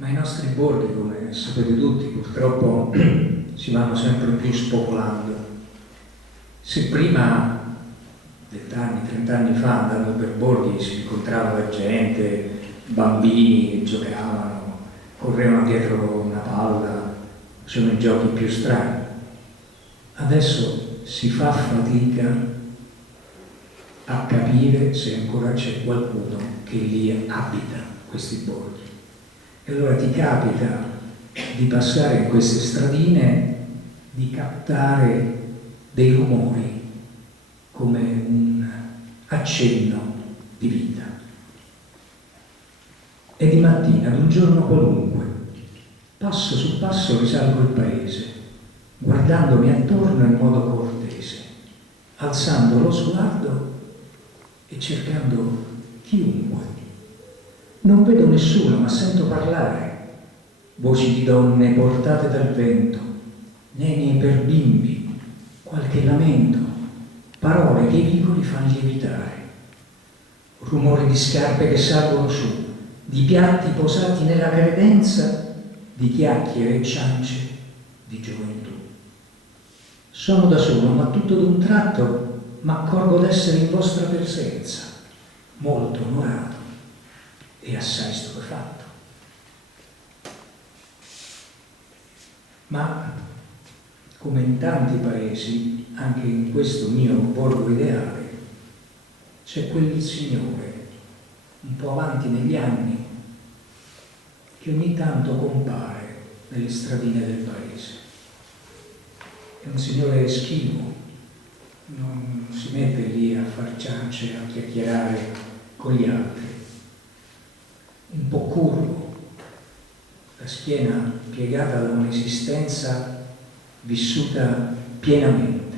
Ma i nostri borghi, come sapete tutti, purtroppo si vanno sempre più spopolando. Se prima, 20 anni, 30 anni fa, andando per borghi si incontrava la gente, bambini che giocavano, correvano dietro una palla, facevano i giochi più strani. Adesso si fa fatica a capire se ancora c'è qualcuno che lì abita questi borghi. E allora ti capita di passare in queste stradine, di captare dei rumori come un accenno di vita. E di mattina, ad un giorno qualunque, passo su passo risalgo il paese, guardandomi attorno in modo cortese, alzando lo sguardo e cercando chiunque. Non vedo nessuno, ma sento parlare, voci di donne portate dal vento, neni per bimbi, qualche lamento, parole che i vicoli fanno lievitare, rumori di scarpe che salgono su, di piatti posati nella credenza, di chiacchiere e ciance di gioventù. Sono da solo, ma tutto d'un tratto m'accorgo d'essere in vostra presenza, molto onorato e assai stupefatto. Ma, come in tanti paesi, anche in questo mio borgo ideale, c'è quel signore, un po' avanti negli anni, che ogni tanto compare nelle stradine del paese. È un signore schivo, non si mette lì a far ciance, a chiacchierare con gli altri. Un po' curvo, la schiena piegata da un'esistenza vissuta pienamente.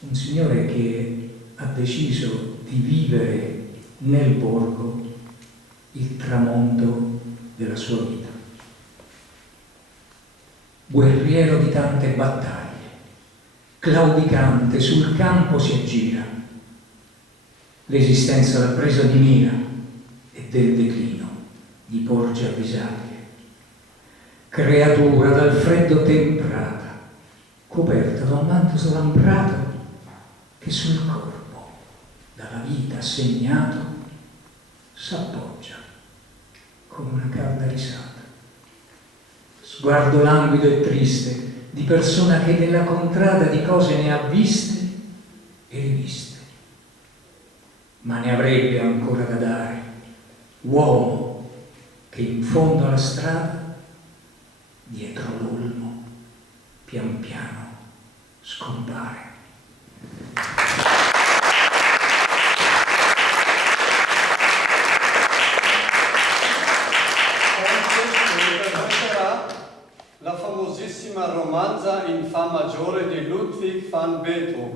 Un signore che ha deciso di vivere nel borgo il tramonto della sua vita. Guerriero di tante battaglie, claudicante, sul campo si aggira. L'esistenza l'ha presa di mira e del declino gli porge avvisaglie. Creatura dal freddo temprata, coperta da un manto slambrato che sul corpo, dalla vita segnato, s'appoggia come una calda risata. Sguardo languido e triste di persona che nella contrada di cose ne ha viste e riviste, ma ne avrebbe ancora da dare, uomo che in fondo alla strada, dietro l'olmo, pian piano scompare. La famosissima romanza in Fa maggiore di Ludwig van Beethoven.